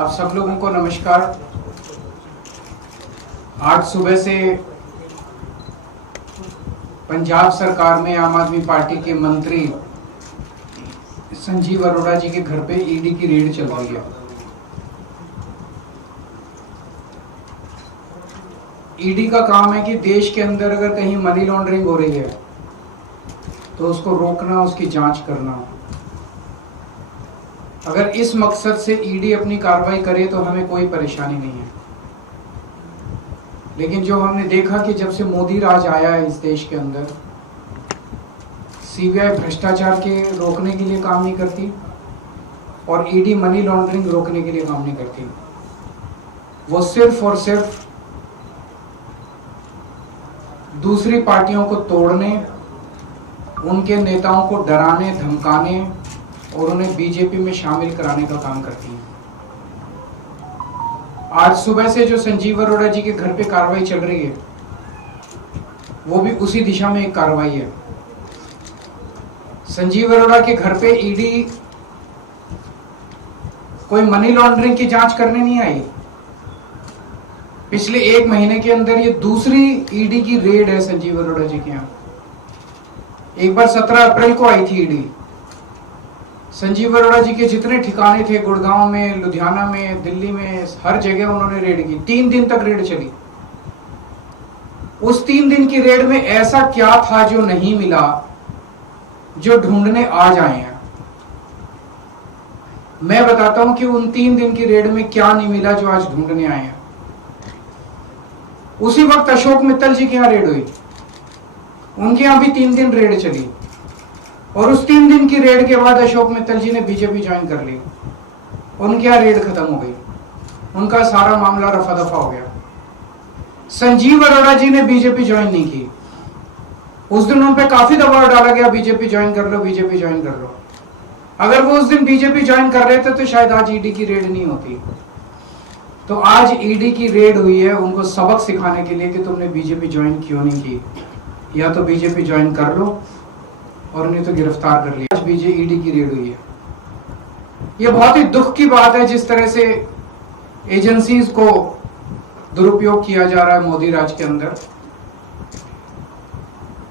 आप सब लोगों को नमस्कार। आज सुबह से पंजाब सरकार में आम आदमी पार्टी के मंत्री संजीव अरोड़ा जी के घर पे ईडी की रेड चल रही है। ईडी का काम है कि देश के अंदर अगर कहीं मनी लॉन्ड्रिंग हो रही है तो उसको रोकना, उसकी जांच करना। अगर इस मकसद से ईडी अपनी कार्रवाई करे तो हमें कोई परेशानी नहीं है। लेकिन जो हमने देखा कि जब से मोदी राज आया है इस देश के अंदर, सीबीआई भ्रष्टाचार के रोकने के लिए काम नहीं करती और ईडी मनी लॉन्ड्रिंग रोकने के लिए काम नहीं करती। वो सिर्फ और सिर्फ दूसरी पार्टियों को तोड़ने, उनके नेताओं को डराने, धमकाने और उन्हें बीजेपी में शामिल कराने का काम करती है। आज सुबह से जो संजीव अरोड़ा जी के घर पे कार्रवाई चल रही है वो भी उसी दिशा में एक कार्रवाई है। संजीव अरोड़ा के घर पे ईडी कोई मनी लॉन्ड्रिंग की जांच करने नहीं आई। पिछले 1 महीने के अंदर ये दूसरी ईडी की रेड है संजीव अरोड़ा जी के यहाँ। एक बार 17 अप्रैल को आई थी ईडी। संजीव अरोड़ा जी के जितने ठिकाने थे, गुड़गांव में, लुधियाना में, दिल्ली में, हर जगह उन्होंने रेड की। 3 दिन तक रेड चली। उस 3 दिन की रेड में ऐसा क्या था जो नहीं मिला, जो ढूंढने आज आए हैं। मैं बताता हूं कि उन 3 दिन की रेड में क्या नहीं मिला जो आज ढूंढने आए हैं। उसी वक्त अशोक मित्तल जी के यहां रेड हुई। उनके यहां भी 3 दिन रेड चली और उस 3 दिन की रेड के बाद अशोक मित्तल जी ने बीजेपी ज्वाइन कर ली। उनके यहाँ रेड खत्म हो गई, उनका सारा मामला रफा दफा हो गया। संजीव अरोड़ा जी ने बीजेपी ज्वाइन नहीं की। उस दिन उन पे काफी दबाव डाला गया, बीजेपी ज्वाइन कर लो, बीजेपी ज्वाइन कर लो। अगर वो उस दिन बीजेपी ज्वाइन कर रहे थे तो शायद आज ईडी की रेड नहीं होती। तो आज ईडी की रेड हुई है उनको सबक सिखाने के लिए कि तुमने बीजेपी ज्वाइन क्यों नहीं की। या तो बीजेपी ज्वाइन कर लो और उन्हें तो गिरफ्तार कर लिया। आज बीजेपी ईडी की रेड हुई है। यह बहुत ही दुख की बात है जिस तरह से एजेंसीज को दुरुपयोग किया जा रहा है मोदी राज के अंदर।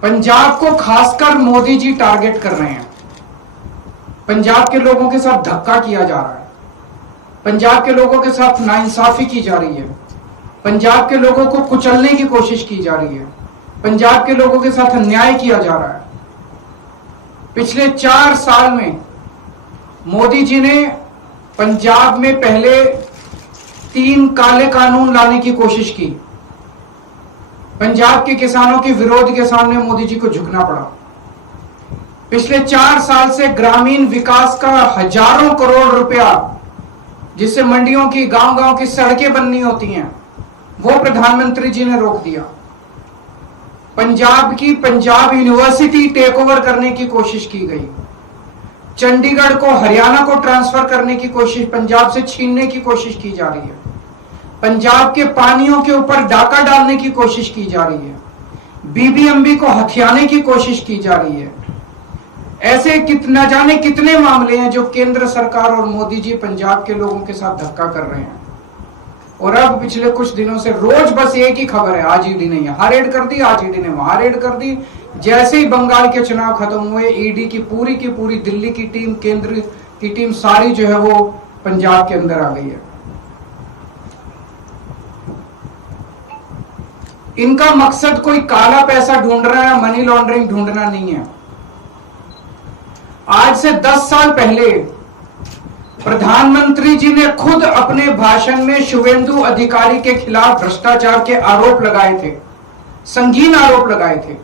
पंजाब को खासकर मोदी जी टारगेट कर रहे हैं। पंजाब के लोगों के साथ धक्का किया जा रहा है। पंजाब के लोगों के साथ नाइंसाफी की जा रही है। पंजाब के लोगों को कुचलने की कोशिश की जा रही है। पंजाब के लोगों के साथ अन्याय किया जा रहा है। पिछले 4 साल में मोदी जी ने पंजाब में पहले 3 काले कानून लाने की कोशिश की। पंजाब के किसानों के विरोध के सामने मोदी जी को झुकना पड़ा। पिछले 4 साल से ग्रामीण विकास का हजारों करोड़ रुपया, जिससे मंडियों की, गांव-गांव की सड़कें बननी होती हैं, वो प्रधानमंत्री जी ने रोक दिया। पंजाब की पंजाब यूनिवर्सिटी टेक ओवर करने की कोशिश की गई। चंडीगढ़ को हरियाणा को ट्रांसफर करने की कोशिश, पंजाब से छीनने की कोशिश की जा रही है। पंजाब के पानियों के ऊपर डाका डालने की कोशिश की जा रही है। बीबीएमबी को हथियाने की कोशिश की जा रही है। ऐसे न जाने कितने मामले हैं जो केंद्र सरकार और मोदी जी पंजाब के लोगों के साथ धक्का कर रहे हैं। और अब पिछले कुछ दिनों से रोज बस एक ही खबर है, आज ईडी ने यहाँ रेड कर दी, आज ईडी ने वहां रेड कर दी। जैसे ही बंगाल के चुनाव खत्म हुए, ईडी की पूरी दिल्ली की टीम, केंद्र की टीम सारी जो है वो पंजाब के अंदर आ गई है। इनका मकसद कोई काला पैसा ढूंढना है, मनी लॉन्ड्रिंग ढूंढना नहीं है। आज से 10 साल पहले प्रधानमंत्री जी ने खुद अपने भाषण में शुवेंदु अधिकारी के खिलाफ भ्रष्टाचार के आरोप लगाए थे, संगीन आरोप लगाए थे।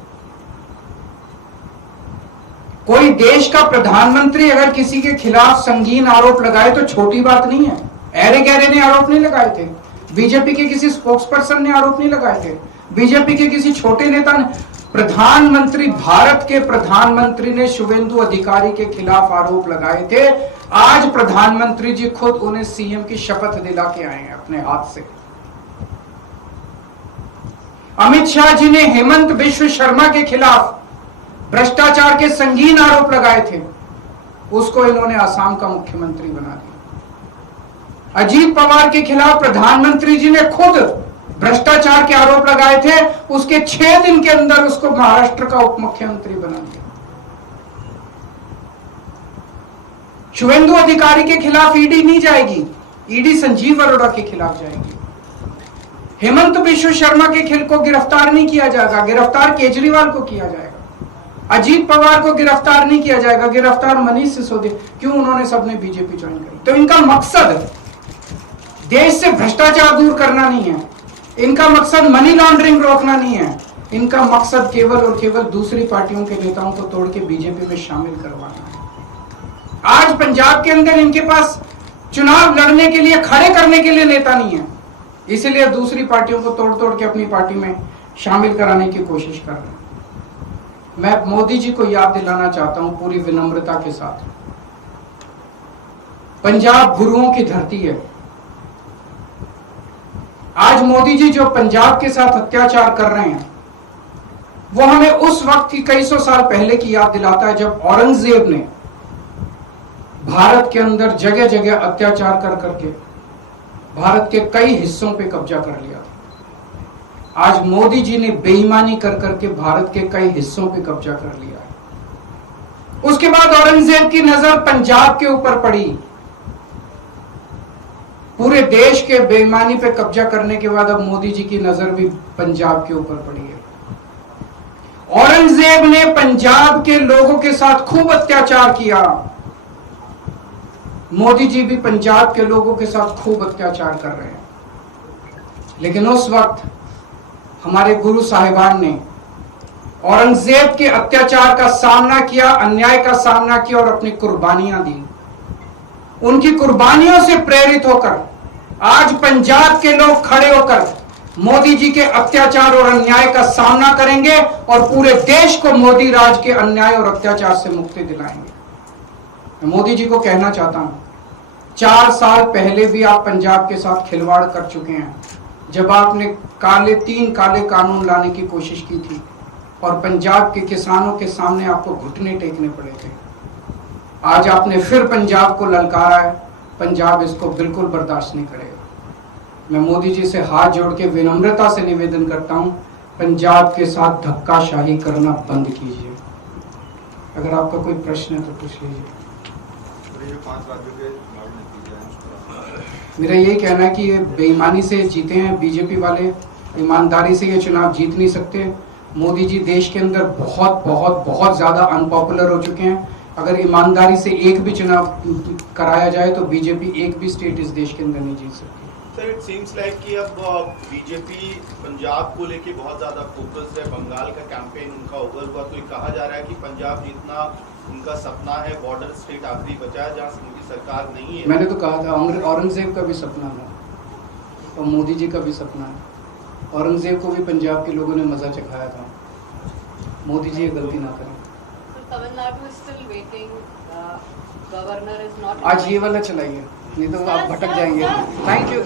कोई देश का प्रधानमंत्री अगर किसी के खिलाफ संगीन आरोप लगाए तो छोटी बात नहीं है। ऐरे गहरे ने आरोप नहीं लगाए थे, बीजेपी के किसी स्पोक्सपर्सन ने आरोप नहीं लगाए थे, बीजेपी के किसी छोटे नेता ने। प्रधानमंत्री, भारत के प्रधानमंत्री ने शुवेंदु अधिकारी के खिलाफ आरोप लगाए थे। आज प्रधानमंत्री जी खुद उन्हें सीएम की शपथ दिला के आए हैं अपने हाथ से। अमित शाह जी ने हेमंत बिश्व शर्मा के खिलाफ भ्रष्टाचार के संगीन आरोप लगाए थे, उसको इन्होंने असम का मुख्यमंत्री बना दिया। अजीत पवार के खिलाफ प्रधानमंत्री जी ने खुद भ्रष्टाचार के आरोप लगाए थे, उसके 6 दिन के अंदर उसको महाराष्ट्र का उप मुख्यमंत्री बना दिया। शुभेंदु अधिकारी के खिलाफ ईडी नहीं जाएगी, ईडी संजीव अरोड़ा के खिलाफ जाएगी। हेमंत बिश्व शर्मा के खिल को गिरफ्तार नहीं किया जाएगा, गिरफ्तार केजरीवाल को किया जाएगा। अजीत पवार को गिरफ्तार नहीं किया जाएगा, गिरफ्तार मनीष सिसोदिया। क्यों? उन्होंने सबने बीजेपी ज्वाइन करी। तो इनका मकसद देश से भ्रष्टाचार दूर करना नहीं है, इनका मकसद मनी लॉन्ड्रिंग रोकना नहीं है, इनका मकसद केवल और केवल दूसरी पार्टियों के नेताओं को तोड़ के बीजेपी में शामिल करवाना है। आज पंजाब के अंदर इनके पास चुनाव लड़ने के लिए, खड़े करने के लिए नेता नहीं है, इसलिए दूसरी पार्टियों को तोड़ तोड़ के अपनी पार्टी में शामिल कराने की कोशिश कर रहे हैं। मैं मोदी जी को याद दिलाना चाहता हूं पूरी विनम्रता के साथ, पंजाब गुरुओं की धरती है। आज मोदी जी जो पंजाब के साथ अत्याचार कर रहे हैं, वो हमें उस वक्त की कई सौ साल पहले की याद दिलाता है जब औरंगजेब ने भारत के अंदर जगह जगह अत्याचार कर करके भारत के कई हिस्सों पे कब्जा कर लिया। आज मोदी जी ने बेईमानी कर करके भारत के कई हिस्सों पे कब्जा कर लिया है। उसके बाद औरंगजेब की नजर पंजाब के ऊपर पड़ी। पूरे देश के बेईमानी पे कब्जा करने के बाद अब मोदी जी की नजर भी पंजाब के ऊपर पड़ी है। औरंगजेब ने पंजाब के लोगों के साथ खूब अत्याचार किया, मोदी जी भी पंजाब के लोगों के साथ खूब अत्याचार कर रहे हैं। लेकिन उस वक्त हमारे गुरु साहिबान ने औरंगजेब के अत्याचार का सामना किया, अन्याय का सामना किया और अपनी कुर्बानियां दी। उनकी कुर्बानियों से प्रेरित होकर आज पंजाब के लोग खड़े होकर मोदी जी के अत्याचार और अन्याय का सामना करेंगे और पूरे देश को मोदी राज के अन्याय और अत्याचार से मुक्ति दिलाएंगे। मैं मोदी जी को कहना चाहता हूं, 4 साल पहले भी आप पंजाब के साथ खिलवाड़ कर चुके हैं, जब आपने 3 काले कानून लाने की कोशिश की थी और पंजाब के किसानों के सामने आपको घुटने टेकने पड़े थे। आज आपने फिर पंजाब को ललकारा है, पंजाब इसको बिल्कुल बर्दाश्त नहीं करेगा। मैं मोदी जी से हाथ जोड़ के विनम्रता से निवेदन करता हूं, पंजाब के साथ धक्काशाही करना बंद कीजिए। अगर आपका कोई प्रश्न है तो पूछ लीजिए। मेरा यही कहना है कि ये बेईमानी से जीते हैं बीजेपी वाले, ईमानदारी से ये चुनाव जीत नहीं सकते। मोदी जी देश के अंदर बहुत बहुत बहुत ज्यादा अनपॉपुलर हो चुके हैं। अगर ईमानदारी से एक भी चुनाव कराया जाए तो बीजेपी एक भी स्टेट इस देश के अंदर नहीं जीत सकती। सर, इट सीम्स लाइक कि अब बीजेपी पंजाब को लेके बहुत ज्यादा फोकस है, बंगाल का कैंपेन उनका ओवर हुआ, तो ये कहा जा रहा है कि पंजाब जीतना उनका सपना है, बॉर्डर स्टेट आखिरी बचा है जहाँ उनकी सरकार नहीं है। मैंने तो कहा था औरंगजेब का भी सपना था और मोदी जी का भी सपना है। औरंगजेब को भी पंजाब के लोगों ने मजा चखाया था, मोदी जी ये गलती ना करें। आज ये वाला चलाइए, नहीं तो आप भटक जाएंगे। Thank you.